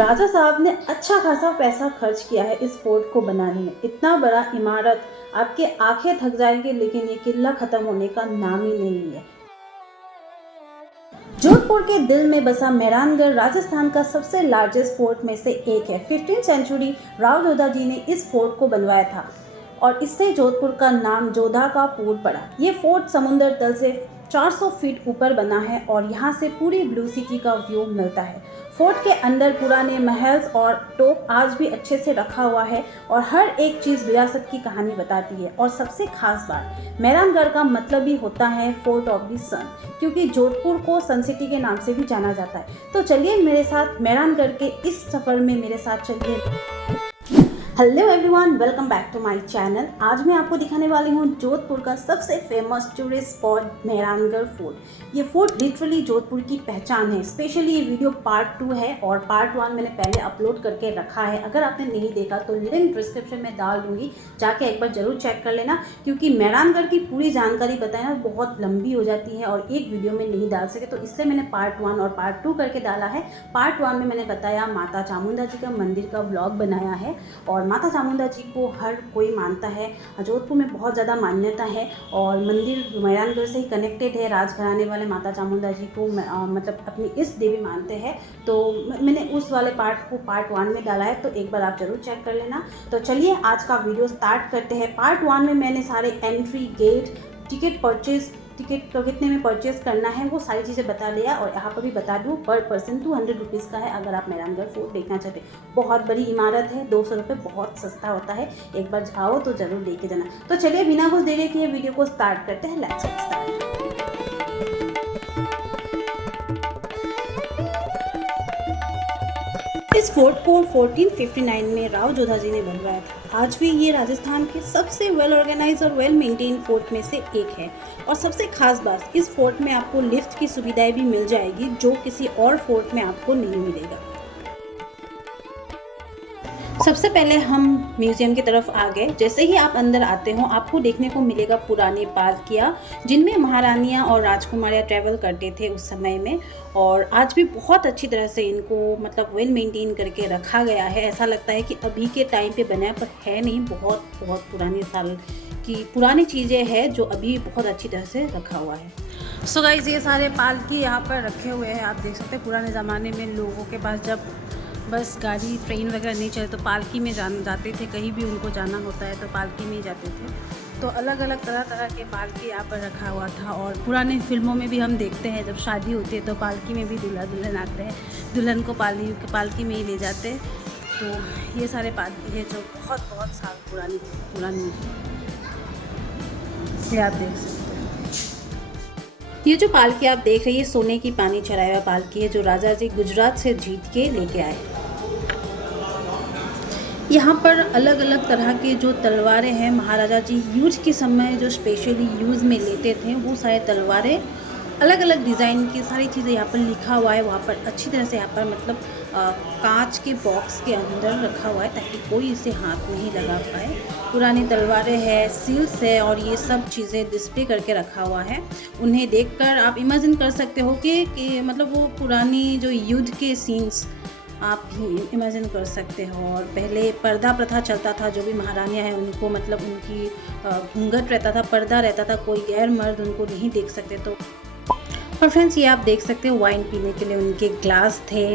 राजा साहब ने अच्छा खासा पैसा खर्च किया है इस फोर्ट को बनाने में। इतना बड़ा इमारत, आपके आंखें थक जाएंगे, लेकिन ये किला खत्म होने का नाम ही नहीं है। जोधपुर के दिल में बसा मेहरानगढ़ राजस्थान का सबसे लार्जेस्ट फोर्ट में से एक है। 15वीं सेंचुरी राव जोधा जी ने इस फोर्ट को बनवाया था और इससे जोधपुर का नाम जोधा का पुर पड़ा। ये फोर्ट समुद्र तल से 400 फीट ऊपर बना है और यहाँ से पूरी ब्लू सिटी का व्यू मिलता है। फोर्ट के अंदर पुराने महल्स और तोप आज भी अच्छे से रखा हुआ है और हर एक चीज़ विरासत की कहानी बताती है। और सबसे खास बात, मेहरानगढ़ का मतलब ही होता है फोर्ट ऑफ द सन, क्योंकि जोधपुर को सन सिटी के नाम से भी जाना जाता है। तो चलिए मेरे साथ मेहरानगढ़ के इस सफ़र में मेरे साथ चलिए। Hello everyone, welcome back to my channel. आज मैं आपको दिखाने वाली हूँ जोधपुर का सबसे famous tourist spot Mehrangarh fort. ये फोर्ट लिटरली जोधपुर की पहचान है। स्पेशली ये वीडियो पार्ट 2 है और पार्ट 1 मैंने पहले अपलोड करके रखा है। अगर आपने नहीं देखा तो लिंक डिस्क्रिप्शन में डाल दूंगी, जाके एक बार जरूर चेक कर लेना, क्योंकि मेहरानगढ़ की पूरी जानकारी बताए ना बहुत लंबी हो जाती है और एक वीडियो में नहीं डाल सके, तो इसलिए मैंने पार्ट 1 और पार्ट 2 करके डाला है। पार्ट 1 में मैंने बताया माता चामुंडा जी का मंदिर का व्लॉग बनाया है और माता चामुंडा जी को हर कोई मानता है। जोधपुर में बहुत ज़्यादा मान्यता है और मंदिर मेहरानगढ़ से ही कनेक्टेड है। राजघराने वाले माता चामुंडा जी को मतलब अपनी इष्ट देवी मानते हैं। तो मैंने उस वाले पार्ट को पार्ट 1 में डाला है, तो एक बार आप जरूर चेक कर लेना। तो चलिए आज का वीडियो स्टार्ट करते हैं। पार्ट 1 में मैंने सारे एंट्री गेट, टिकट कितने में परचेज करना है वो सारी चीज़ें बता लिया। और यहाँ पर भी बता दूँ, पर पर्सन 200 रुपीज़ का है अगर आप मेहरानगढ़ फोर्ट देखना चाहते हैं। बहुत बड़ी इमारत है, 200 रुपये बहुत सस्ता होता है। एक बार जाओ तो ज़रूर देख के जाना। तो चलिए बिना कुछ देरी किए वीडियो को स्टार्ट करते हैं। Let's get start. इस फोर्ट को 1459 में राव जोधा जी ने बनवाया था। आज भी ये राजस्थान के सबसे वेल ऑर्गेनाइज और वेल मेंटेन फोर्ट में से एक है। और सबसे खास बात, इस फोर्ट में आपको लिफ्ट की सुविधाएं भी मिल जाएगी, जो किसी और फोर्ट में आपको नहीं मिलेगा। सबसे पहले हम म्यूजियम की तरफ आ गए। जैसे ही आप अंदर आते हो आपको देखने को मिलेगा पुरानी पालकियाँ, जिनमें महारानियाँ और राजकुमारियाँ ट्रैवल करते थे उस समय में। और आज भी बहुत अच्छी तरह से इनको मतलब वेल मेंटेन करके रखा गया है। ऐसा लगता है कि अभी के टाइम पे बना है, पर है नहीं। बहुत बहुत पुरानी साल की पुरानी चीज़ें हैं जो अभी बहुत अच्छी तरह से रखा हुआ है। सो गाइस, ये सारे पालकी यहाँ पर रखे हुए हैं। आप देख सकते हैं पुराने ज़माने में लोगों के पास जब बस गाड़ी ट्रेन वगैरह नहीं चले तो पालकी में जाते थे। कहीं भी उनको जाना होता है तो पालकी में ही जाते थे। तो अलग अलग तरह तरह के पालकी यहाँ पर रखा हुआ था। और पुराने फिल्मों में भी हम देखते हैं जब शादी होती है तो पालकी में भी दूल्हा दुल्हन आते हैं, दुल्हन को पालकी में ही ले जाते हैं। तो ये सारे पालकी है जो बहुत बहुत साल पुरानी ये आप देख सकते हैं। ये जो पालकी आप देख रही है सोने की पानी चढ़ाया हुआ पालकी है, जो राजा जी गुजरात से जीत के लेके आए। यहाँ पर अलग अलग तरह के जो तलवारें हैं, महाराजा जी यूज के समय जो स्पेशली यूज़ में लेते थे, वो सारे तलवारें अलग अलग डिज़ाइन की सारी चीज़ें यहाँ पर लिखा हुआ है। वहाँ पर अच्छी तरह से यहाँ पर मतलब कांच के बॉक्स के अंदर रखा हुआ है ताकि कोई इसे हाथ नहीं लगा पाए। पुरानी तलवारें हैं, सील्स है और ये सब चीज़ें डिस्प्ले करके रखा हुआ है। उन्हें देखकर आप इमेजिन कर सकते हो कि मतलब वो पुरानी जो युद्ध के सीन्स आप ही इमेजिन कर सकते हो। और पहले पर्दा प्रथा चलता था, जो भी महारानियाँ हैं उनको मतलब उनकी घूंघट रहता था, पर्दा रहता था, कोई गैर मर्द उनको नहीं देख सकते। तो और फ्रेंड्स, ये आप देख सकते हो वाइन पीने के लिए उनके ग्लास थे।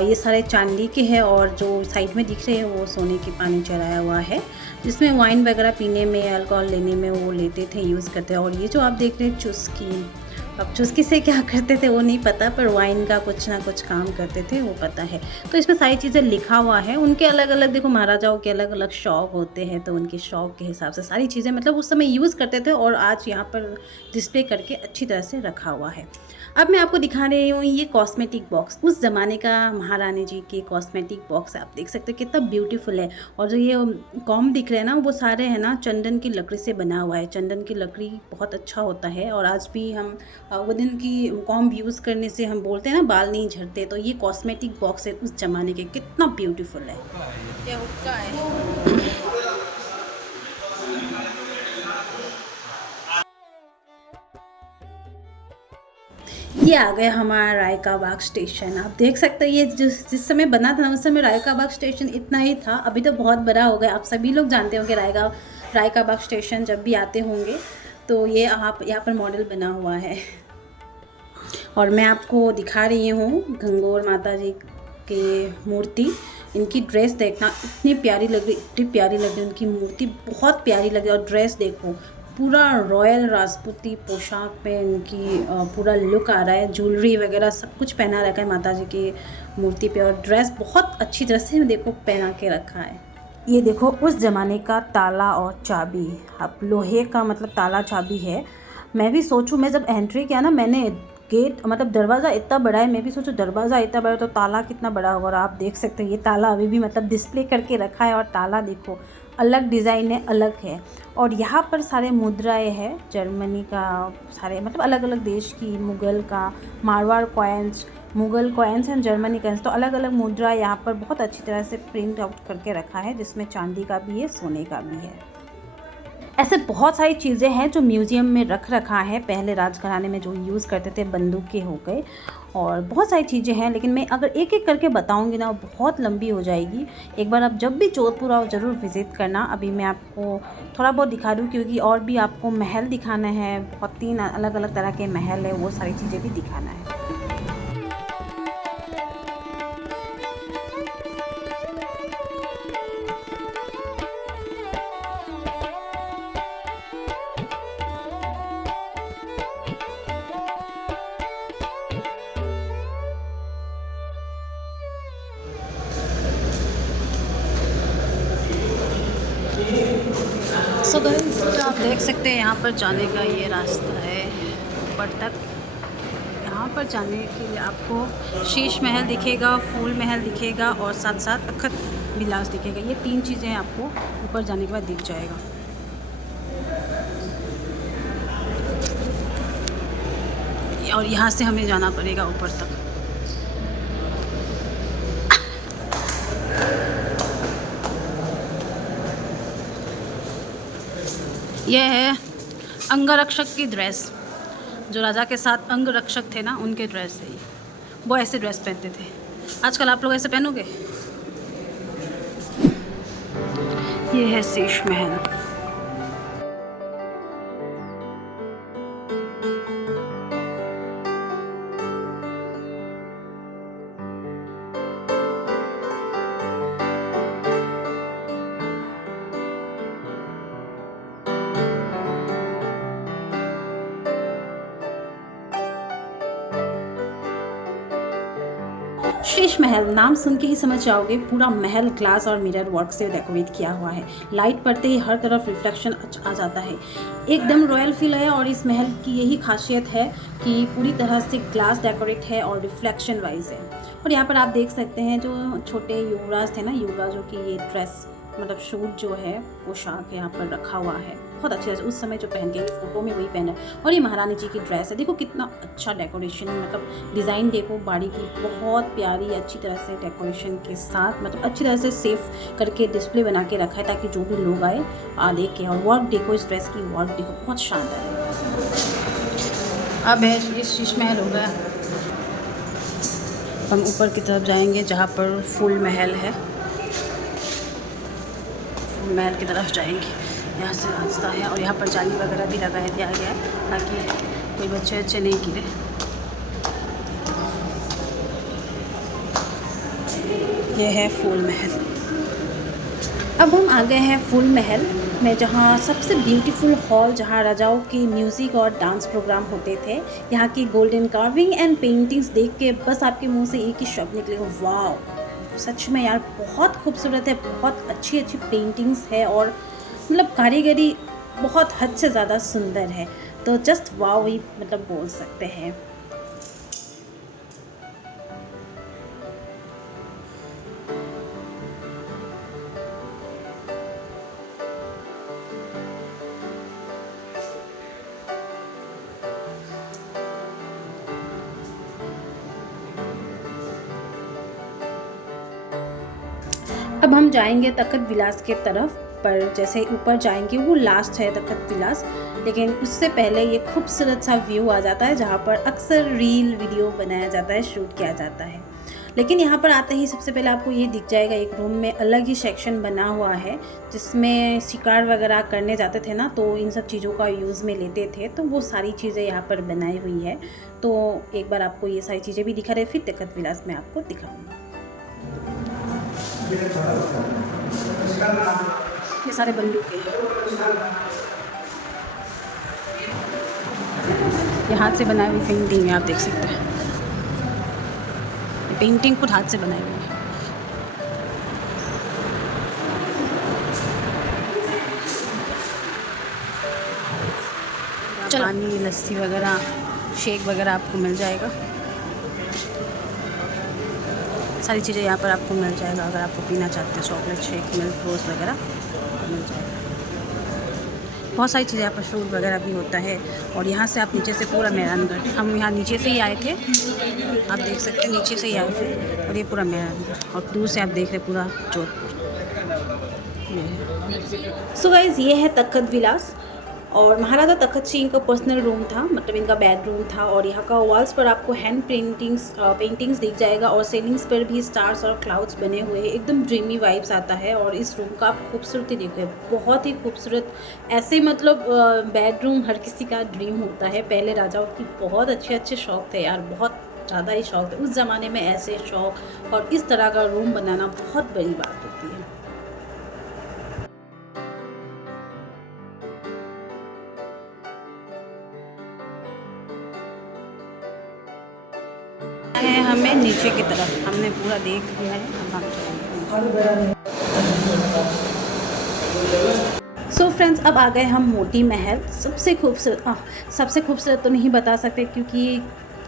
ये सारे चांदी के हैं और जो साइड में दिख रहे हैं वो सोने के पानी चढ़ाया हुआ है, जिसमें वाइन वगैरह पीने में, अल्कोहल लेने में वो लेते थे, यूज़ करते हैं। और ये जो आप देख रहे हैं चुस्की, अब चुस्की से क्या करते थे वो नहीं पता, पर वाइन का कुछ ना कुछ काम करते थे वो पता है। तो इसमें सारी चीज़ें लिखा हुआ है। उनके अलग अलग, देखो महाराजाओं के अलग अलग शौक होते हैं, तो उनके शौक के हिसाब से सारी चीज़ें मतलब उस समय यूज़ करते थे और आज यहाँ पर डिस्प्ले करके अच्छी तरह से रखा हुआ है। अब मैं आपको दिखा रही हूँ ये कॉस्मेटिक बॉक्स, उस ज़माने का महारानी जी के कॉस्मेटिक बॉक्स है। आप देख सकते हो कितना ब्यूटीफुल है। और जो ये कॉम्ब दिख रहे हैं ना, वो सारे है ना चंदन की लकड़ी से बना हुआ है। चंदन की लकड़ी बहुत अच्छा होता है और आज भी हम वुडन की कॉम्ब यूज़ करने से हम बोलते हैं ना बाल नहीं झड़ते। तो ये कॉस्मेटिक बॉक्स है उस ज़माने के, कितना ब्यूटीफुल है। ये हुक्का है। ये आ गया हमारा रायका बाग स्टेशन। आप देख सकते हैं ये जिस समय बना था उस समय रायका बाग स्टेशन इतना ही था, अभी तो बहुत बड़ा हो गया। आप सभी लोग जानते होंगे रायका बाग स्टेशन जब भी आते होंगे तो ये आप यहाँ पर मॉडल बना हुआ है। और मैं आपको दिखा रही हूँ गंगौर माता जी की मूर्ति। इनकी ड्रेस देखना इतनी प्यारी लग रही, इतनी प्यारी लग रही, उनकी मूर्ति बहुत प्यारी लग रही। और ड्रेस देखो, पूरा रॉयल राजपूती पोशाक पे इनकी पूरा लुक आ रहा है। ज्वेलरी वगैरह सब कुछ पहना रखा है माता जी की मूर्ति पे, और ड्रेस बहुत अच्छी तरह से देखो पहना के रखा है। ये देखो उस ज़माने का ताला और चाबी, अब लोहे का मतलब ताला चाबी है। मैं भी सोचूं, मैं जब एंट्री किया ना, मैंने गेट मतलब दरवाज़ा इतना बड़ा है, मैं भी सोचूं दरवाज़ा इतना बड़ा तो ताला कितना बड़ा होगा। और आप देख सकते हैं ये ताला अभी भी मतलब डिस्प्ले करके रखा है, और ताला देखो अलग डिज़ाइन है, अलग है। और यहाँ पर सारे मुद्राएं हैं जर्मनी का, सारे मतलब अलग अलग देश की, मुग़ल का, Marwar coins, Mughal coins and Germany coins, तो अलग अलग मुद्रा यहाँ पर बहुत अच्छी तरह से प्रिंट आउट करके रखा है, जिसमें चांदी का भी है, सोने का भी है। ऐसे बहुत सारी चीज़ें हैं जो म्यूज़ियम में रख रखा है, पहले राजघराने में जो यूज़ करते थे, बंदूकें हो गए और बहुत सारी चीज़ें हैं। लेकिन मैं अगर एक एक करके बताऊंगी ना बहुत लंबी हो जाएगी। एक बार आप जब भी जोधपुर आओ ज़रूर विज़िट करना। अभी मैं आपको थोड़ा बहुत दिखा दूँ क्योंकि और भी आपको महल दिखाना है, बहुत 3 अलग अलग तरह के महल है, वो सारी चीज़ें भी दिखाना है। सो गाइस आप देख सकते हैं यहाँ पर जाने का ये रास्ता है ऊपर तक। यहाँ पर जाने के लिए आपको शीश महल दिखेगा, फूल महल दिखेगा और साथ साथ तख्त विलास दिखेगा। ये 3 चीज़ें आपको ऊपर जाने के बाद दिख जाएगा। और यहाँ से हमें जाना पड़ेगा ऊपर तक। यह है अंगरक्षक की ड्रेस, जो राजा के साथ अंगरक्षक थे ना, उनके ड्रेस है ये। वो ऐसे ड्रेस पहनते थे। आजकल आप लोग ऐसे पहनोगे? ये है शीश महल। शीश महल नाम सुन के ही समझ जाओगे, पूरा महल ग्लास और मिरर वर्क से डेकोरेट किया हुआ है। लाइट पड़ते ही हर तरफ रिफ्लेक्शन आ जाता है, एकदम रॉयल फील है। और इस महल की यही खासियत है कि पूरी तरह से ग्लास डेकोरेट है और रिफ्लेक्शन वाइज है। और यहाँ पर आप देख सकते हैं जो छोटे युवराज थे ना, युवराजों की ये ड्रेस मतलब शूट जो है, पोशाक यहाँ पर रखा हुआ है। बहुत अच्छे से उस समय जो पहन के फोटो में वही पहना है। और ये महारानी जी की ड्रेस है, देखो कितना अच्छा डेकोरेशन, मतलब डिज़ाइन देखो बाड़ी की, बहुत प्यारी अच्छी तरह से डेकोरेशन के साथ, मतलब अच्छी तरह से सेफ करके डिस्प्ले बना के रखा है ताकि जो भी लोग आए देख के। और वर्क देखो, इस ड्रेस की वर्क देखो, बहुत शानदार है। अब है ये शीश महल हो गया। हम ऊपर की तरफ जाएंगे जहाँ पर फूल महल है, महल की तरफ जाएंगे। यहाँ से रास्ता है और यहाँ पर जाली वगैरह भी लगाया दिया गया है ताकि कोई बच्चे नहीं गिरे। यह है फूल महल। अब हम आ गए हैं फूल महल में, जहाँ सबसे ब्यूटीफुल हॉल, जहाँ राजाओं की म्यूज़िक और डांस प्रोग्राम होते थे। यहाँ की गोल्डन कार्विंग एंड पेंटिंग्स देख के बस आपके मुंह से एक ही शब्द निकलेगा, वाव। सच में यार बहुत खूबसूरत है, बहुत अच्छी अच्छी पेंटिंग्स है और मतलब कारीगरी बहुत हद से ज़्यादा सुंदर है। तो जस्ट वाव ही मतलब बोल सकते हैं। अब हम जाएंगे तख्त विलास के तरफ। पर जैसे ऊपर जाएंगे वो लास्ट है तखत विलास, लेकिन उससे पहले ये खूबसूरत सा व्यू आ जाता है जहाँ पर अक्सर रील वीडियो बनाया जाता है, शूट किया जाता है। लेकिन यहाँ पर आते ही सबसे पहले आपको ये दिख जाएगा, एक रूम में अलग ही सेक्शन बना हुआ है जिसमें शिकार वगैरह करने जाते थे ना, तो इन सब चीज़ों का यूज़ में लेते थे, तो वो सारी चीज़ें यहाँ पर बनाई हुई है। तो एक बार आपको ये सारी चीज़ें भी दिखा रहे, फिर तखत विलास में आपको दिखाऊंगा। ये सारे बंदूक हैं, ये हाथ से बनाई हुई पेंटिंग है, आप देख सकते हैं। पेंटिंग खुद हाथ से बनाई हुई है। पानी, लस्सी वगैरह, शेक वगैरह आपको मिल जाएगा। सारी चीज़ें यहाँ पर आपको मिल जाएगा। अगर आपको पीना चाहते हैं चॉकलेट शेक, मिल्क रोज़ वगैरह मिल जाएगा। बहुत सारी चीज़ें यहाँ पर फ्रूट वगैरह भी होता है। और यहाँ से आप नीचे से पूरा मेहरानगढ़, हम यहाँ नीचे से ही आए थे, आप देख सकते हैं नीचे से ही आए थे। और ये पूरा मेहरानगढ़, और दूर से आप देख रहे पूरा जोधपुर। सो गाइस, ये है तखत विलास, और महाराजा तखत सिंह का पर्सनल रूम था, मतलब इनका बेडरूम था। और यहाँ का वॉल्स पर आपको हैंड पेंटिंग्स दिख जाएगा, और सीलिंग्स पर भी स्टार्स और क्लाउड्स बने हुए हैं। एकदम ड्रीमी वाइब्स आता है। और इस रूम का आप खूबसूरती देखो, बहुत ही खूबसूरत। ऐसे मतलब बेडरूम हर किसी का ड्रीम होता है। पहले राजाओं की बहुत अच्छे शौक़ थे यार, बहुत ज़्यादा ही शौक़ थे उस ज़माने में। ऐसे शौक़ और इस तरह का रूम बनाना बहुत बड़ी बात होती है। है हमें नीचे की तरफ, हमने पूरा देख लिया है, अब हम चलेंगे। सो फ्रेंड्स, अब आ गए हम मोती महल। सबसे खूबसूरत तो नहीं बता सकते, क्योंकि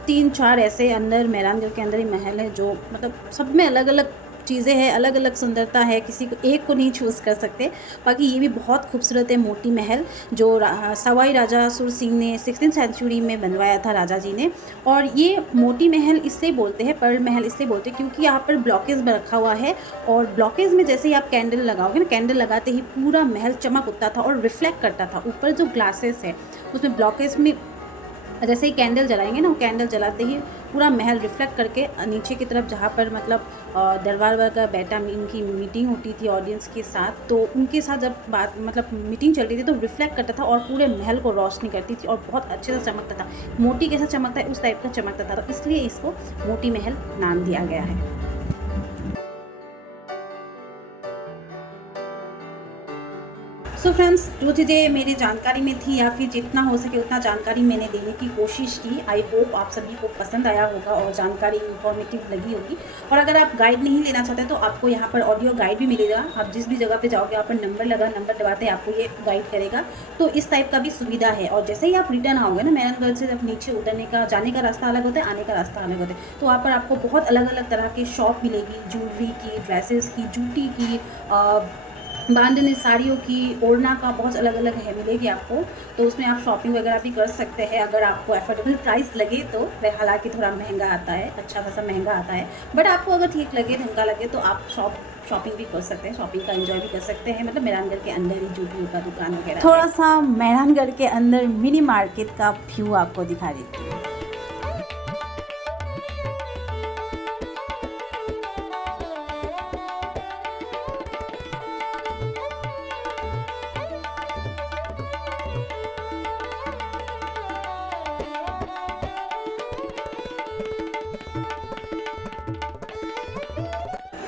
3-4 ऐसे अंदर मेहरानगढ़ के अंदर ही महल है जो मतलब सब में अलग अलग चीज़ें हैं, अलग अलग सुंदरता है, किसी को एक को नहीं चूज़ कर सकते। बाकी ये भी बहुत खूबसूरत है मोती महल, जो सवाई राजा सुर सिंह ने 16th सेंचुरी में बनवाया था राजा जी ने। और ये मोती महल इसलिए बोलते हैं, पर्ल महल इसलिए बोलते हैं, क्योंकि यहाँ पर ब्लॉकेज में रखा हुआ है। और ब्लॉकेज में जैसे ही आप कैंडल लगाओगे ना, कैंडल लगाते ही पूरा महल चमक उठता था और रिफ्लेक्ट करता था। ऊपर जो ग्लासेस है उसमें ब्लॉकेज में जैसे ही कैंडल जलाएंगे ना, वो कैंडल जलाते ही पूरा महल रिफ्लेक्ट करके नीचे की तरफ, जहाँ पर मतलब दरबार वगैरह बैठा, इनकी मीटिंग होती थी ऑडियंस के साथ, तो उनके साथ जब बात मतलब मीटिंग चलती थी तो रिफ्लेक्ट करता था और पूरे महल को रोशनी करती थी और बहुत अच्छे से चमकता था। मोती कैसा चमकता है उस टाइप का चमकता था, तो इसलिए इसको मोती महल नाम दिया गया है। सो फ्रेंड्स, जो चीज़ें मेरी जानकारी में थी या फिर जितना हो सके उतना जानकारी मैंने देने की कोशिश की। आई होप आप सभी को पसंद आया होगा और जानकारी इंफॉर्मेटिव लगी होगी। और अगर आप गाइड नहीं लेना चाहते तो आपको यहाँ पर ऑडियो गाइड भी मिलेगा। आप जिस भी जगह पे जाओगे, आप पर नंबर दबाते आपको ये गाइड करेगा, तो इस टाइप का भी सुविधा है। और जैसे ही आप रिटर्न आओगे ना, मेहरानगढ़ से जब नीचे उतरने का, जाने का रास्ता अलग होता है, आने का रास्ता अलग होता है, तो वहाँ पर आपको बहुत अलग अलग तरह के शॉप मिलेगी, ज्वेलरी की, ड्रेसेस की, जूती की, बांधनी साड़ियों की, ओढ़ना का, बहुत अलग अलग है मिलेगी आपको। तो उसमें आप शॉपिंग वगैरह भी कर सकते हैं अगर आपको अफोर्डेबल प्राइस लगे तो। हालांकि थोड़ा महंगा आता है, अच्छा खासा महंगा आता है, बट आपको अगर ठीक लगे, ढंगा लगे, तो आप शॉपिंग भी कर सकते हैं, शॉपिंग का एंजॉय भी कर सकते हैं। मतलब मेहरानगढ़ के अंदर ही जूतियों का दुकान वगैरह, थोड़ा सा मेहरानगढ़ के अंदर मिनी मार्केट का व्यू आपको दिखा देती हूँ।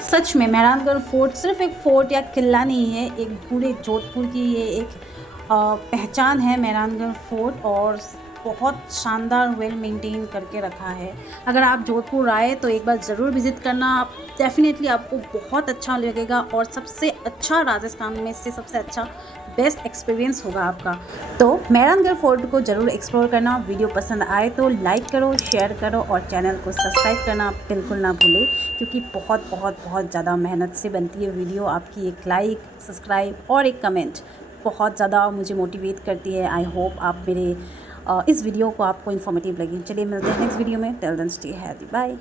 सच में मेहरानगढ़ फोर्ट सिर्फ एक फोर्ट या किला नहीं है, एक पूरे जोधपुर की ये एक पहचान है मेहरानगढ़ फोर्ट। और बहुत शानदार वेल मेंटेन करके रखा है। अगर आप जोधपुर आए तो एक बार ज़रूर विज़िट करना, आप डेफिनेटली आपको बहुत अच्छा लगेगा। और सबसे अच्छा, राजस्थान में से सबसे अच्छा बेस्ट एक्सपीरियंस होगा आपका। तो मेहरानगढ़ फोर्ट को ज़रूर एक्सप्लोर करना। वीडियो पसंद आए तो लाइक करो, शेयर करो और चैनल को सब्सक्राइब करना बिल्कुल ना भूलें, क्योंकि बहुत बहुत बहुत ज़्यादा मेहनत से बनती है वीडियो। आपकी एक लाइक, सब्सक्राइब और एक कमेंट बहुत ज़्यादा मुझे मोटिवेट करती है। आई होप आप मेरे इस वीडियो को आपको इन्फॉर्मेटिव लगी। चलिए मिलते हैं नेक्स्ट वीडियो में। Till then stay healthy, bye.